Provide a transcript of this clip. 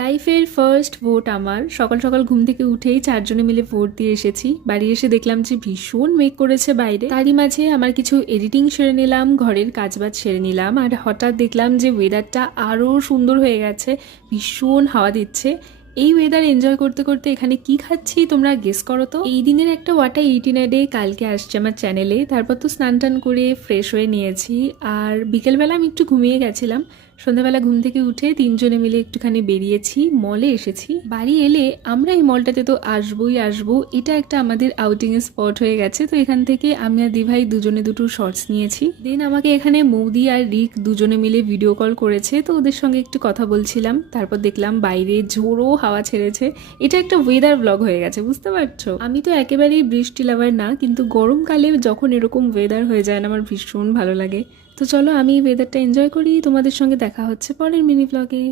লাইফের first vote আমার। সকাল সকাল ঘুম থেকে উঠেই চারজনে মিলে ভোট দিয়ে এসেছি। বাড়ি এসে দেখলাম যে ভীষণ মেঘ করেছে বাইরে। তারই মাঝে আমার কিছু এডিটিং সেরে নিলাম, ঘরের কাজবাজ সেরে নিলাম, আর হঠাৎ দেখলাম যে ওয়েদারটা আরও সুন্দর হয়ে গেছে, ভীষণ হাওয়া দিচ্ছে। এই ওয়েদার এনজয় করতে করতে এখানে কি খাচ্ছি তোমরা গেস করো তো। এই দিনের একটা ওয়াটা 18 ডে কালকে আসছে আমার চ্যানেলে। তারপর তো স্নান টান করে ফ্রেশ হয়ে নিয়েছি, আর বিকেলবেলা আমি একটু ঘুমিয়ে গেছিলাম। সন্ধ্যাবেলা ঘুম থেকে উঠে তিনজনে মিলে একটুখানি বেরিয়েছি, মলে এসেছি। বাড়ি এলে আমরা এই মলটাতে তো আসবোই আসবো, এটা একটা আমাদের আউটিং এর স্পট হয়ে গেছে। তো এখান থেকে আমি আর দিভাই দুজনে দুটো শর্টস নিয়েছি। দেন আমাকে এখানে মৌদি আর রিক দুজনে মিলে ভিডিও কল করেছে, তো ওদের সঙ্গে একটু কথা বলছিলাম। তারপর দেখলাম বাইরে ঝোড়ো হাওয়া ছেড়েছে। এটা একটা ওয়েদার ব্লগ হয়ে গেছে, বুঝতে পারছো। আমি তো একেবারেই বৃষ্টি লাভার না, কিন্তু গরমকালে যখন এরকম ওয়েদার হয়ে যায় না, আমার ভীষণ ভালো লাগে। তো চলো আমি এই ওয়েদারটা এনজয় করি, তোমাদের সঙ্গে দেখা হচ্ছে পরের মিনি ব্লগে।